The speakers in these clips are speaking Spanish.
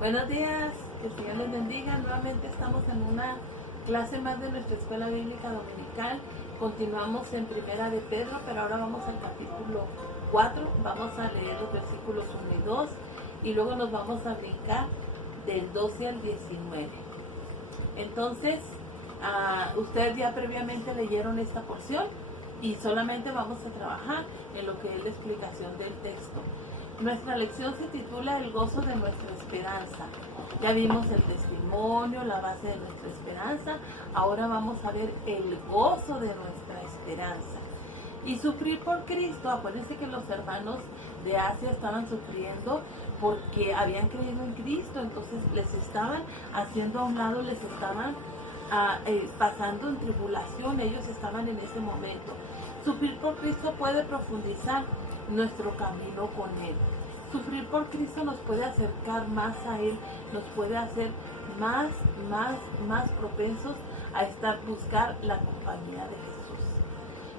Buenos días, que el Señor les bendiga. Nuevamente estamos en una clase más de nuestra escuela bíblica dominical. Continuamos en Primera de Pedro, pero ahora vamos al capítulo 4. Vamos a leer los versículos 1 y 2 y luego nos vamos a brincar del 12 al 19. Entonces, ustedes ya previamente leyeron esta porción y solamente vamos a trabajar en lo que es la explicación del texto. Nuestra lección se titula El gozo de nuestra esperanza. Ya vimos el testimonio, la base de nuestra esperanza. Ahora vamos a ver el gozo de nuestra esperanza. Y sufrir por Cristo. Acuérdense que los hermanos de Asia estaban sufriendo porque habían creído en Cristo. Entonces les estaban haciendo a un lado, les estaban pasando en tribulación. Ellos estaban en ese momento. Sufrir por Cristo puede profundizar nuestro camino con Él. Sufrir por Cristo nos puede acercar más a Él, nos puede hacer más propensos a buscar la compañía de Jesús.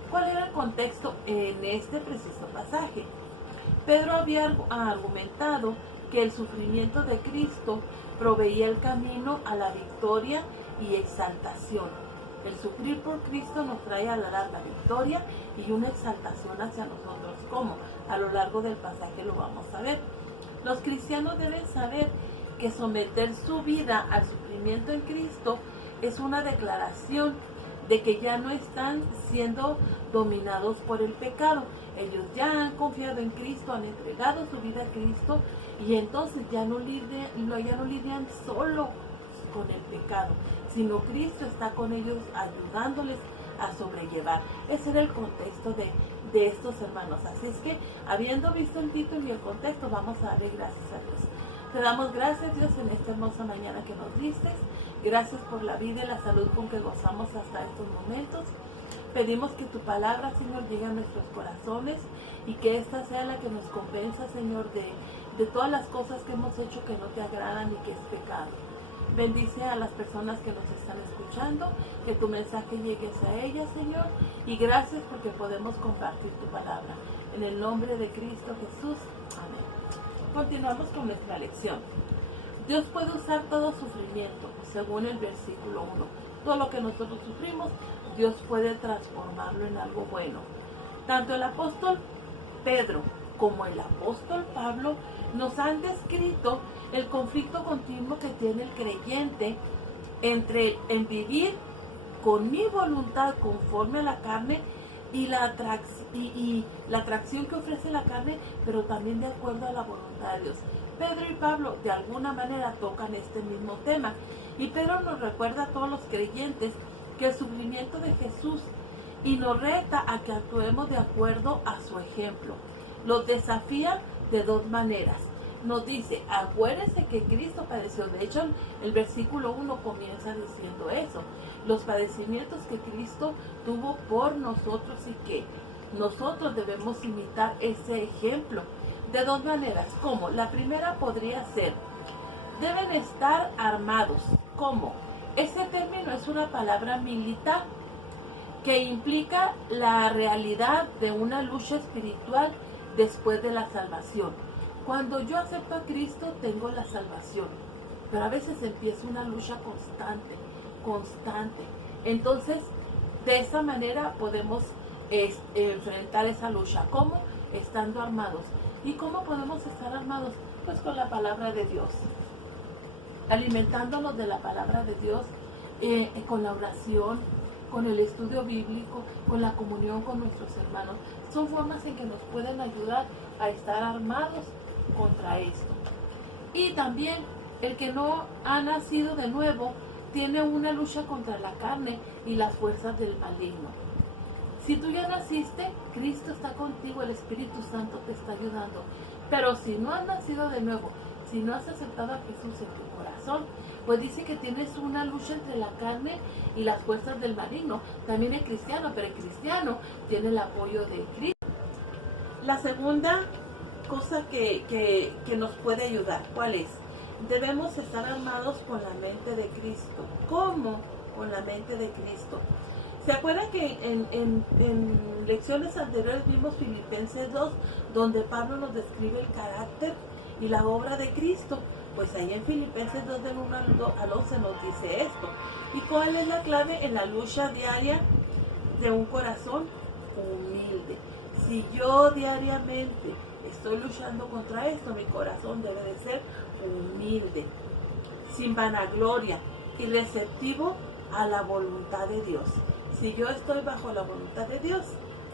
¿Cuál era el contexto en este preciso pasaje? Pedro había argumentado que el sufrimiento de Cristo proveía el camino a la victoria y exaltación. El sufrir por Cristo nos trae a la larga victoria y una exaltación hacia nosotros. ¿Cómo? A lo largo del pasaje lo vamos a ver. Los cristianos deben saber que someter su vida al sufrimiento en Cristo es una declaración de que ya no están siendo dominados por el pecado. Ellos ya han confiado en Cristo, han entregado su vida a Cristo y entonces ya no lidian solo con el pecado, sino Cristo está con ellos ayudándoles a sobrellevar. Ese era el contexto de estos hermanos. Así es que, habiendo visto el título y el contexto, vamos a darle gracias a Dios. Te damos gracias, Dios, en esta hermosa mañana que nos diste. Gracias por la vida y la salud con que gozamos hasta estos momentos. Pedimos que tu palabra, Señor, llegue a nuestros corazones y que esta sea la que nos compensa, Señor, de todas las cosas que hemos hecho que no te agradan y que es pecado. Bendice a las personas que nos están escuchando, que tu mensaje llegue hacia ellas, Señor, y gracias porque podemos compartir tu palabra. En el nombre de Cristo Jesús, amén. Continuamos con nuestra lección. Dios puede usar todo sufrimiento, según el versículo 1. Todo lo que nosotros sufrimos, Dios puede transformarlo en algo bueno. Tanto el apóstol Pedro como el apóstol Pablo nos han descrito el conflicto continuo que tiene el creyente en vivir con mi voluntad conforme a la carne y la atracción que ofrece la carne, pero también de acuerdo a la voluntad de Dios. Pedro y Pablo de alguna manera tocan este mismo tema y Pedro nos recuerda a todos los creyentes que el sufrimiento de Jesús y nos reta a que actuemos de acuerdo a su ejemplo. Los desafía de dos maneras. Nos dice, acuérdense que Cristo padeció. De hecho, el versículo 1 comienza diciendo eso. Los padecimientos que Cristo tuvo por nosotros y que nosotros debemos imitar ese ejemplo. De dos maneras. ¿Cómo? La primera podría ser, deben estar armados. ¿Cómo? Ese término es una palabra militar que implica la realidad de una lucha espiritual después de la salvación. Cuando yo acepto a Cristo, tengo la salvación, pero a veces empieza una lucha constante. Entonces, de esa manera podemos enfrentar esa lucha. ¿Cómo? Estando armados. ¿Y cómo podemos estar armados? Pues con la palabra de Dios, alimentándonos de la palabra de Dios, con la oración, con el estudio bíblico, con la comunión con nuestros hermanos. Son formas en que nos pueden ayudar a estar armados contra esto. Y también el que no ha nacido de nuevo tiene una lucha contra la carne y las fuerzas del maligno. Si tú ya naciste, Cristo está contigo, el Espíritu Santo te está ayudando. Pero si no has nacido de nuevo, si no has aceptado a Jesús en tu corazón, pues dice que tienes una lucha entre la carne y las fuerzas del maligno. También es cristiano, pero el cristiano tiene el apoyo de Cristo. La segunda cosa que nos puede ayudar, ¿cuál es? Debemos estar armados con la mente de Cristo. ¿Cómo? Con la mente de Cristo. ¿Se acuerdan que en lecciones anteriores vimos Filipenses 2, donde Pablo nos describe el carácter y la obra de Cristo. Pues ahí en Filipenses 2 del 1 al 11 nos dice esto. ¿Y cuál es la clave en la lucha diaria de un corazón humilde? Si yo diariamente estoy luchando contra esto, mi corazón debe de ser humilde, sin vanagloria y receptivo a la voluntad de Dios. Si yo estoy bajo la voluntad de Dios,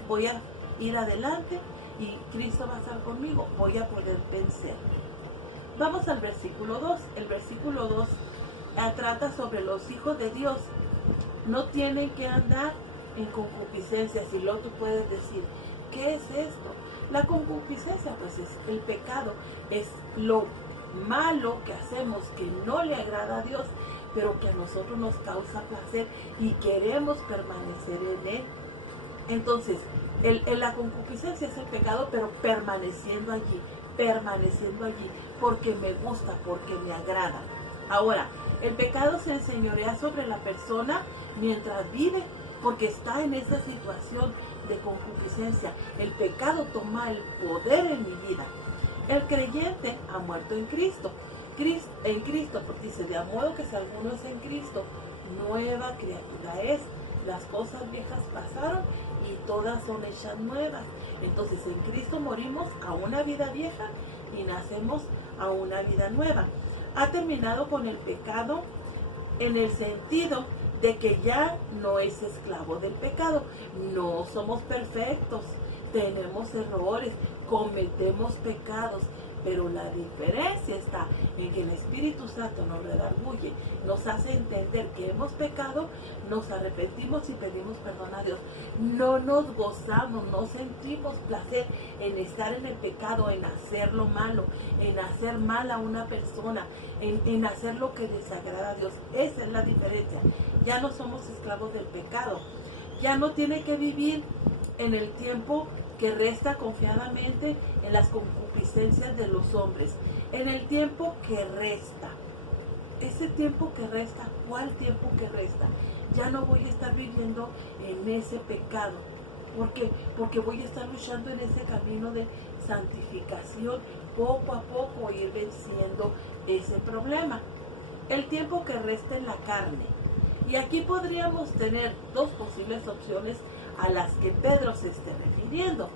voy a ir adelante y Cristo va a estar conmigo, voy a poder vencer. Vamos al versículo 2. El versículo 2 trata sobre los hijos de Dios. No tienen que andar en concupiscencia. Si luego tú puedes decir, ¿qué es esto? La concupiscencia, pues es el pecado, es lo malo que hacemos que no le agrada a Dios, pero que a nosotros nos causa placer y queremos permanecer en él. Entonces, la concupiscencia es el pecado, pero permaneciendo allí, porque me gusta, porque me agrada. Ahora, el pecado se enseñorea sobre la persona mientras vive, porque está en esa situación de concupiscencia. El pecado toma el poder en mi vida. El creyente ha muerto en Cristo. En Cristo, porque dice, de modo que si alguno es en Cristo, nueva criatura es. Las cosas viejas pasaron y todas son hechas nuevas. Entonces en Cristo morimos a una vida vieja y nacemos a una vida nueva. Ha terminado con el pecado en el sentido de que ya no es esclavo del pecado. No somos perfectos, tenemos errores, cometemos pecados, pero la diferencia está en que el Espíritu Santo nos redarguye, nos hace entender que hemos pecado, nos arrepentimos y pedimos perdón a Dios. No nos gozamos, no sentimos placer en estar en el pecado, en hacer lo malo, en hacer mal a una persona, en hacer lo que desagrada a Dios. Esa es la diferencia. Ya no somos esclavos del pecado. Ya no tiene que vivir en el tiempo que resta confiadamente en las concupiscencias de los hombres. En el tiempo que resta. Ese tiempo que resta, ¿cuál tiempo que resta? Ya no voy a estar viviendo en ese pecado. ¿Por qué? Porque voy a estar luchando en ese camino de santificación, poco a poco ir venciendo ese problema. El tiempo que resta en la carne. Y aquí podríamos tener dos posibles opciones a las que Pedro se esté refiriendo.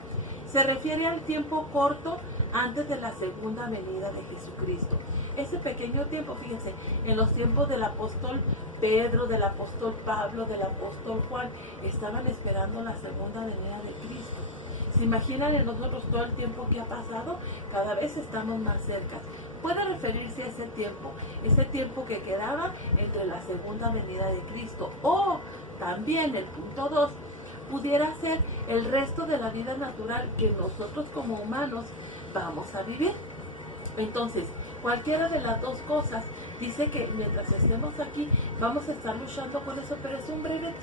Se refiere al tiempo corto antes de la segunda venida de Jesucristo. Ese pequeño tiempo, fíjense, en los tiempos del apóstol Pedro, del apóstol Pablo, del apóstol Juan, estaban esperando la segunda venida de Cristo. ¿Se imaginan en nosotros todo el tiempo que ha pasado? Cada vez estamos más cerca. Puede referirse a ese tiempo que quedaba entre la segunda venida de Cristo. O también el punto 2, pudiera ser el resto de la vida natural que nosotros como humanos vamos a vivir. Entonces, cualquiera de las dos cosas dice que mientras estemos aquí vamos a estar luchando con eso, pero es un breve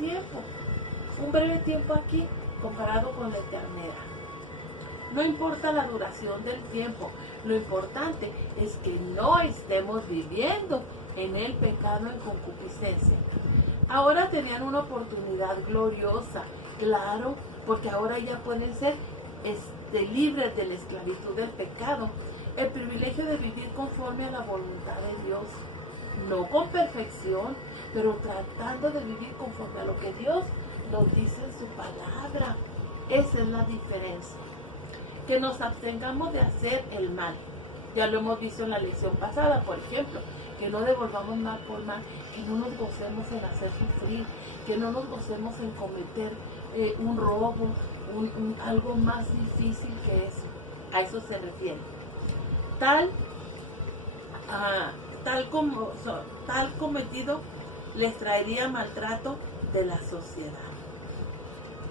tiempo aquí comparado con la eternidad. No importa la duración del tiempo, lo importante es que no estemos viviendo en el pecado en concupiscencia. Ahora tenían una oportunidad gloriosa, claro, porque ahora ya pueden ser libres de la esclavitud del pecado. El privilegio de vivir conforme a la voluntad de Dios, no con perfección, pero tratando de vivir conforme a lo que Dios nos dice en su palabra. Esa es la diferencia. Que nos abstengamos de hacer el mal. Ya lo hemos visto en la lección pasada, por ejemplo, que no devolvamos mal por mal, que no nos gocemos en hacer sufrir, que no nos gocemos en cometer un robo, algo más difícil que eso. A eso se refiere. Tal cometido les traería maltrato de la sociedad.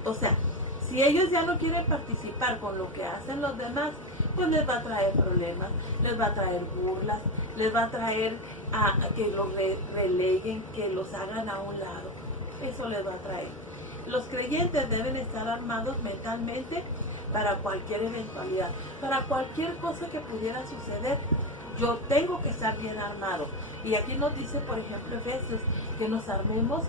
O sea, si ellos ya no quieren participar con lo que hacen los demás, pues les va a traer problemas, les va a traer burlas, les va a traer a que los releguen, que los hagan a un lado. Eso les va a traer. Los creyentes deben estar armados mentalmente para cualquier eventualidad, para cualquier cosa que pudiera suceder. Yo tengo que estar bien armado. Y aquí nos dice, por ejemplo, Efesios, que nos armemos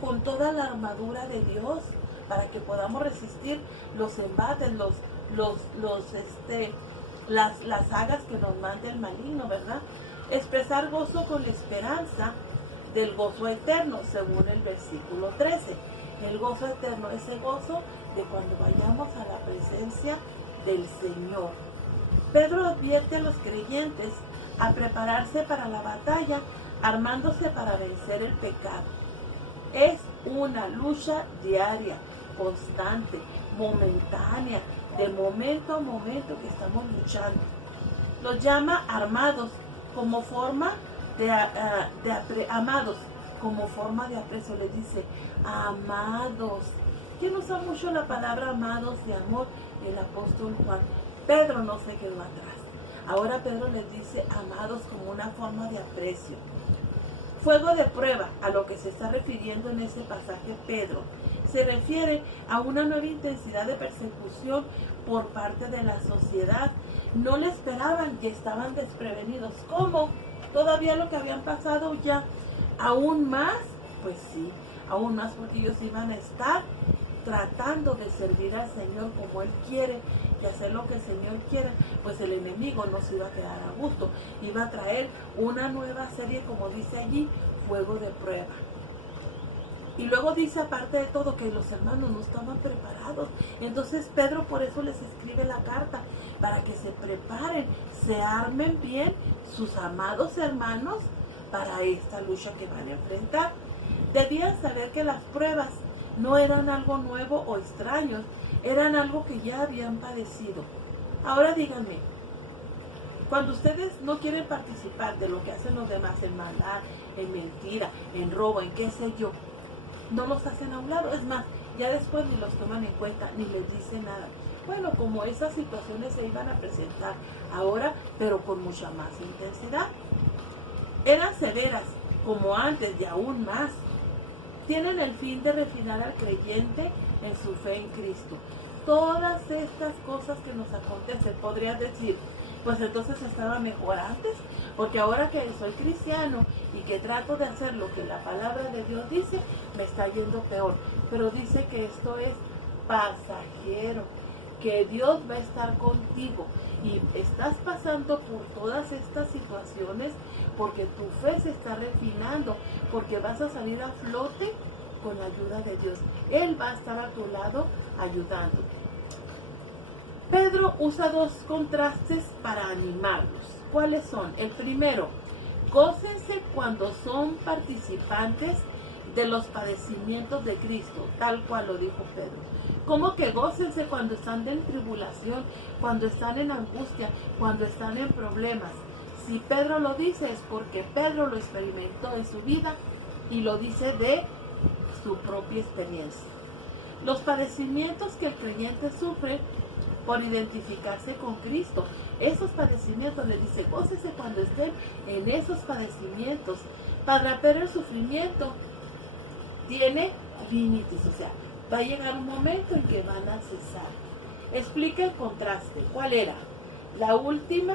con toda la armadura de Dios para que podamos resistir los embates, las sagas que nos manda el maligno, ¿verdad? Expresar gozo con la esperanza del gozo eterno, según el versículo 13. El gozo eterno, ese gozo de cuando vayamos a la presencia del Señor. Pedro advierte a los creyentes a prepararse para la batalla, armándose para vencer el pecado. Es una lucha diaria, constante, momentánea, de momento a momento que estamos luchando. Los llama armados como forma amados, como forma de aprecio. Les dice, amados. ¿Quién usa mucho la palabra amados de amor? El apóstol Juan. Pedro no se quedó atrás. Ahora Pedro les dice amados como una forma de aprecio. Fuego de prueba, a lo que se está refiriendo en ese pasaje Pedro, se refiere a una nueva intensidad de persecución por parte de la sociedad. No le esperaban, que estaban desprevenidos. ¿Cómo? Todavía lo que habían pasado ya. ¿Aún más? Pues sí, aún más, porque ellos iban a estar tratando de servir al Señor como Él quiere y hacer lo que el Señor quiere. Pues el enemigo no se iba a quedar a gusto, iba a traer una nueva serie, como dice allí, fuego de prueba. Y luego dice, aparte de todo, que los hermanos no estaban preparados. Entonces Pedro por eso les escribe la carta, para que se preparen, se armen bien sus amados hermanos para esta lucha que van a enfrentar. Debían saber que las pruebas no eran algo nuevo o extraño, eran algo que ya habían padecido. Ahora díganme, cuando ustedes no quieren participar de lo que hacen los demás, en maldad, en mentira, en robo, en qué sé yo, no los hacen a un lado. Es más, ya después ni los toman en cuenta, ni les dicen nada. Bueno, como esas situaciones se iban a presentar ahora, pero con mucha más intensidad. Eran severas, como antes y aún más. Tienen el fin de refinar al creyente en su fe en Cristo. Todas estas cosas que nos acontecen, podrías decir, pues entonces estaba mejor antes, porque ahora que soy cristiano y que trato de hacer lo que la palabra de Dios dice, me está yendo peor. Pero dice que esto es pasajero, que Dios va a estar contigo y estás pasando por todas estas situaciones porque tu fe se está refinando, porque vas a salir a flote con la ayuda de Dios. Él va a estar a tu lado ayudándote. Pedro usa dos contrastes para animarlos. ¿Cuáles son? El primero, gócense cuando son participantes de los padecimientos de Cristo, tal cual lo dijo Pedro. ¿Cómo que gócense cuando están en tribulación, cuando están en angustia, cuando están en problemas? Si Pedro lo dice es porque Pedro lo experimentó en su vida y lo dice de su propia experiencia. Los padecimientos que el creyente sufre por identificarse con Cristo, esos padecimientos, le dice, gócese cuando estén en esos padecimientos. Para Pedro el sufrimiento tiene límites, o sea, va a llegar un momento en que van a cesar. Explica el contraste. ¿Cuál era? La última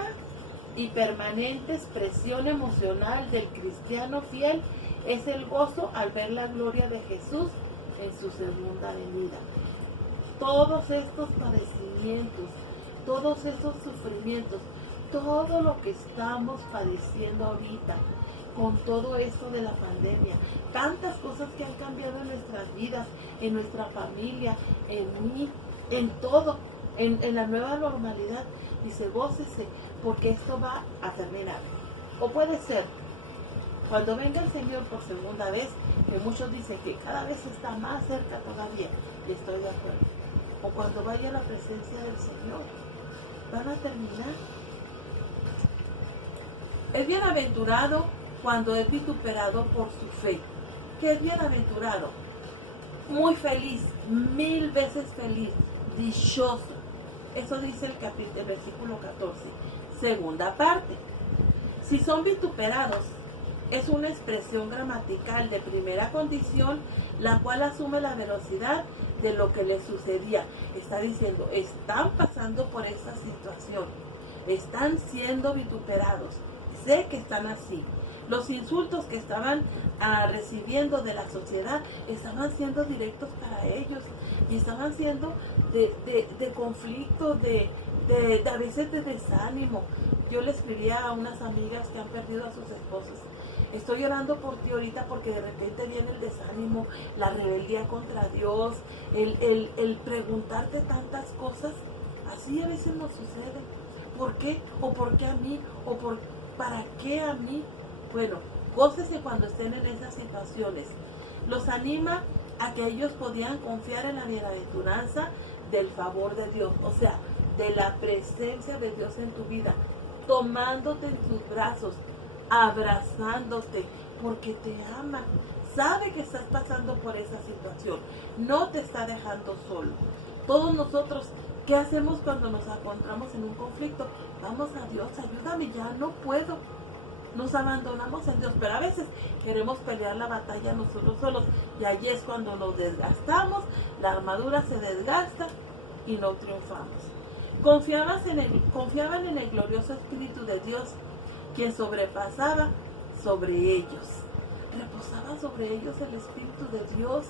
y permanente expresión emocional del cristiano fiel es el gozo al ver la gloria de Jesús en su segunda venida. Todos estos padecimientos, todos estos sufrimientos, todo lo que estamos padeciendo ahorita, con todo esto de la pandemia, tantas cosas que han cambiado en nuestras vidas, en nuestra familia, en mí, en todo, en la nueva normalidad. Dice, gócese, porque esto va a terminar. O puede ser, cuando venga el Señor por segunda vez, que muchos dicen que cada vez está más cerca todavía, y estoy de acuerdo. O cuando vaya a la presencia del Señor, van a terminar. Es bienaventurado cuando es vituperado por su fe. ¿Qué es bienaventurado? Muy feliz, 1000 veces feliz, dichoso. Eso dice el versículo 14. Segunda parte. Si son vituperados, es una expresión gramatical de primera condición, la cual asume la veracidad de lo que les sucedía. Está diciendo, están pasando por esta situación, están siendo vituperados. Sé que están así. Los insultos que estaban recibiendo de la sociedad estaban siendo directos para ellos y estaban siendo de conflicto, de a veces de desánimo. Yo le escribía a unas amigas que han perdido a sus esposos: estoy orando por ti ahorita porque de repente viene el desánimo, la rebeldía contra Dios, el preguntarte tantas cosas. Así a veces nos sucede. ¿Por qué? ¿O por qué a mí? ¿O para qué a mí? Bueno, gócese cuando estén en esas situaciones. Los anima a que ellos podían confiar en la bienaventuranza del favor de Dios, o sea, de la presencia de Dios en tu vida, tomándote en sus brazos, abrazándote, porque te ama, sabe que estás pasando por esa situación, no te está dejando solo. Todos nosotros, ¿qué hacemos cuando nos encontramos en un conflicto? Vamos a Dios, ayúdame, ya no puedo. Nos abandonamos en Dios, pero a veces queremos pelear la batalla nosotros solos, y allí es cuando nos desgastamos, la armadura se desgasta y no triunfamos. Confiaban en el glorioso Espíritu de Dios, quien sobrepasaba sobre ellos. Reposaba sobre ellos el Espíritu de Dios.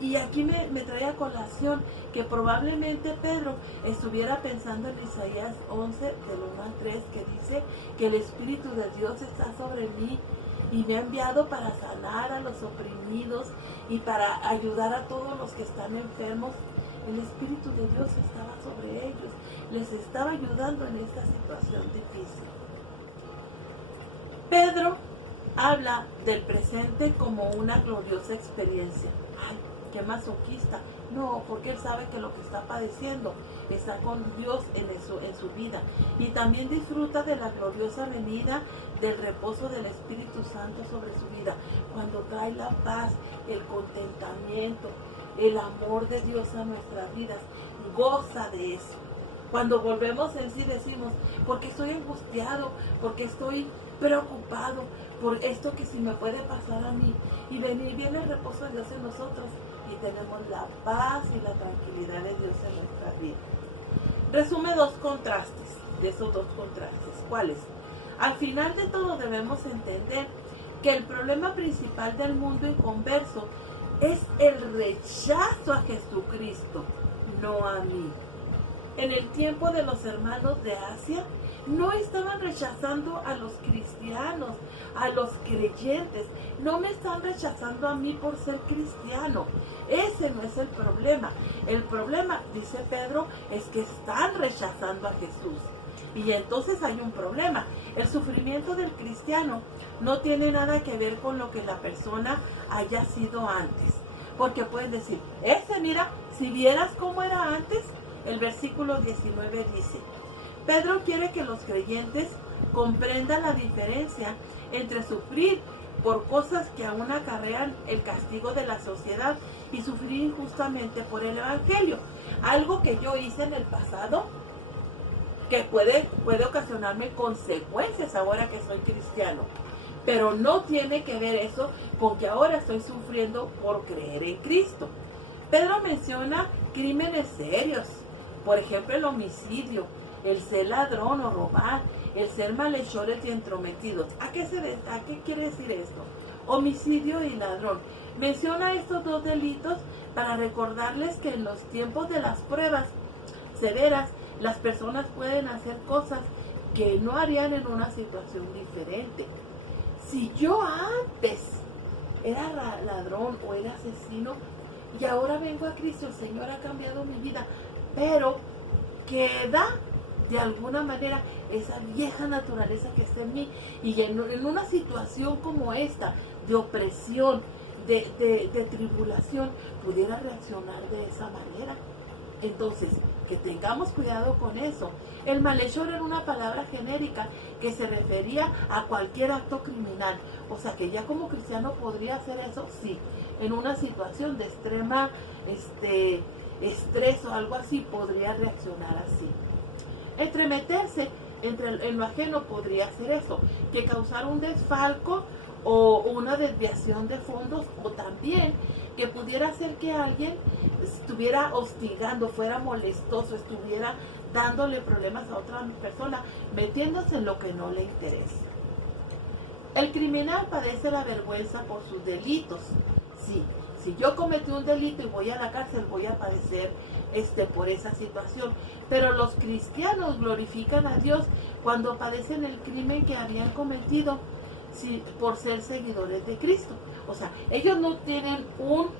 Y aquí me trae a colación que probablemente Pedro estuviera pensando en Isaías 11, del 1 al 3, que dice que el Espíritu de Dios está sobre mí y me ha enviado para sanar a los oprimidos y para ayudar a todos los que están enfermos. El Espíritu de Dios estaba sobre ellos, les estaba ayudando en esta situación difícil. Pedro habla del presente como una gloriosa experiencia. Ay, qué masoquista. No, porque él sabe que lo que está padeciendo está con Dios en su vida. Y también disfruta de la gloriosa venida del reposo del Espíritu Santo sobre su vida, cuando trae la paz, el contentamiento, el amor de Dios a nuestras vidas. Goza de eso. Cuando volvemos en sí decimos: porque estoy angustiado, porque estoy preocupado por esto que si me puede pasar a mí. Y viene el reposo de Dios en nosotros y tenemos la paz y la tranquilidad de Dios en nuestra vida. Resume dos contrastes, de esos dos contrastes. ¿Cuáles? Al final de todo debemos entender que el problema principal del mundo inconverso es el rechazo a Jesucristo, no a mí. En el tiempo de los hermanos de Asia, no estaban rechazando a los cristianos, a los creyentes. No me están rechazando a mí por ser cristiano. Ese no es el problema. El problema, dice Pedro, es que están rechazando a Jesús. Y entonces hay un problema. El sufrimiento del cristiano no tiene nada que ver con lo que la persona haya sido antes. Porque pueden decir: mira, si vieras cómo era antes. El versículo 19 dice: Pedro quiere que los creyentes comprendan la diferencia entre sufrir por cosas que aún acarrean el castigo de la sociedad y sufrir injustamente por el Evangelio. Algo que yo hice en el pasado que puede ocasionarme consecuencias ahora que soy cristiano. Pero no tiene que ver eso con que ahora estoy sufriendo por creer en Cristo. Pedro menciona crímenes serios. Por ejemplo, el homicidio, el ser ladrón o robar, el ser malhechores y entrometidos. ¿A qué quiere decir esto? Homicidio y ladrón. Menciona estos dos delitos para recordarles que en los tiempos de las pruebas severas, las personas pueden hacer cosas que no harían en una situación diferente. Si yo antes era ladrón o era asesino y ahora vengo a Cristo, el Señor ha cambiado mi vida, pero queda de alguna manera esa vieja naturaleza que está en mí, y en una situación como esta, de opresión, de tribulación, pudiera reaccionar de esa manera. Entonces, que tengamos cuidado con eso. El malhechor era una palabra genérica que se refería a cualquier acto criminal. O sea, que ya como cristiano podría hacer eso, sí, en una situación de extrema estrés o algo así, podría reaccionar así. Entremeterse en lo ajeno podría hacer eso, que causar un desfalco o una desviación de fondos, o también que pudiera hacer que alguien estuviera hostigando, fuera molestoso, estuviera dándole problemas a otra persona, metiéndose en lo que no le interesa. El criminal padece la vergüenza por sus delitos, sí, Si yo cometí un delito y voy a la cárcel, voy a padecer por esa situación. Pero los cristianos glorifican a Dios cuando padecen el crimen que habían cometido por ser seguidores de Cristo. O sea, ellos no tienen un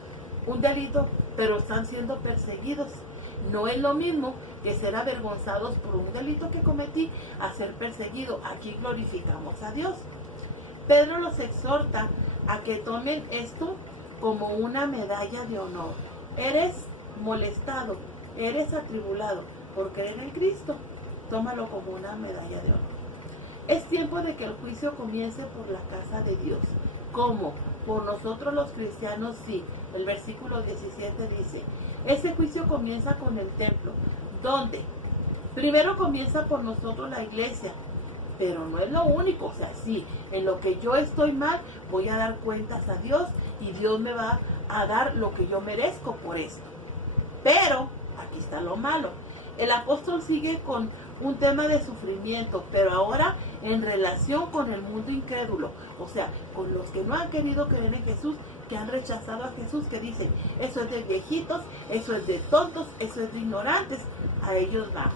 delito, pero están siendo perseguidos. No es lo mismo que ser avergonzados por un delito que cometí a ser perseguido. Aquí glorificamos a Dios. Pedro los exhorta a que tomen esto como una medalla de honor. Eres molestado, eres atribulado por creer en Cristo. Tómalo como una medalla de honor. Es tiempo de que el juicio comience por la casa de Dios. ¿Cómo? Por nosotros los cristianos, sí. El versículo 17 dice, ese juicio comienza con el templo. ¿Dónde? Primero comienza por nosotros la iglesia, pero no es lo único. O sea, sí, en lo que yo estoy mal, voy a dar cuentas a Dios y Dios me va a dar lo que yo merezco por esto. Pero, aquí está lo malo. El apóstol sigue con un tema de sufrimiento, pero ahora en relación con el mundo incrédulo, o sea, con los que no han querido creer en Jesús, que han rechazado a Jesús, que dicen, eso es de viejitos, eso es de tontos, eso es de ignorantes. A ellos va.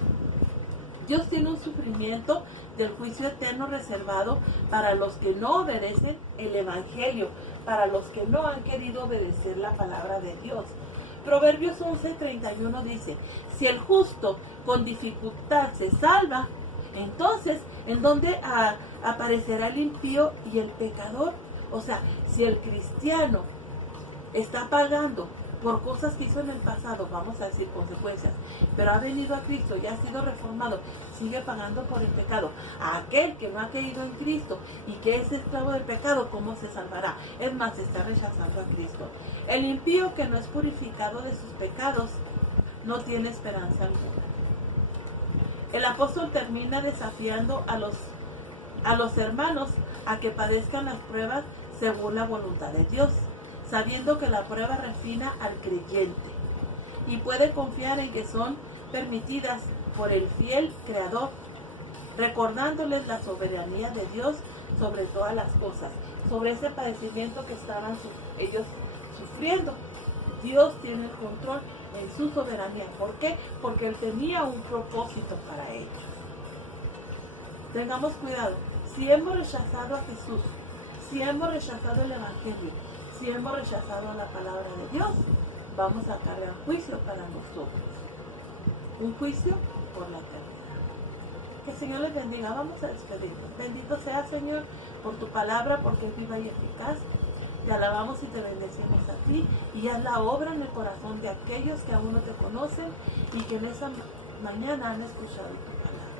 Dios tiene un sufrimiento del juicio eterno reservado para los que no obedecen el evangelio, para los que no han querido obedecer la palabra de Dios. Proverbios 11:31 dice, si el justo con dificultad se salva, entonces, ¿en dónde aparecerá el impío y el pecador? O sea, si el cristiano está pagando por cosas que hizo en el pasado, vamos a decir consecuencias, pero ha venido a Cristo y ha sido reformado, sigue pagando por el pecado. A aquel que no ha creído en Cristo y que es esclavo del pecado, ¿cómo se salvará? Es más, está rechazando a Cristo. El impío que no es purificado de sus pecados no tiene esperanza alguna. El apóstol termina desafiando a los hermanos a que padezcan las pruebas según la voluntad de Dios, sabiendo que la prueba refina al creyente y puede confiar en que son permitidas por el fiel Creador, recordándoles la soberanía de Dios sobre todas las cosas, sobre ese padecimiento que estaban ellos sufriendo. Dios tiene el control en su soberanía. ¿Por qué? Porque Él tenía un propósito para ellos. Tengamos cuidado. Si hemos rechazado a Jesús, si hemos rechazado el Evangelio, si hemos rechazado la palabra de Dios, vamos a cargar juicio para nosotros. Un juicio por la eternidad. Que el Señor les bendiga. Vamos a despedirnos. Bendito sea, Señor, por tu palabra, porque es viva y eficaz. Te alabamos y te bendecimos a ti y haz la obra en el corazón de aquellos que aún no te conocen y que en esa mañana han escuchado tu palabra.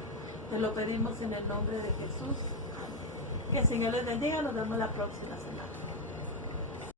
Te lo pedimos en el nombre de Jesús. Amén. Que el Señor les bendiga. Nos vemos la próxima semana.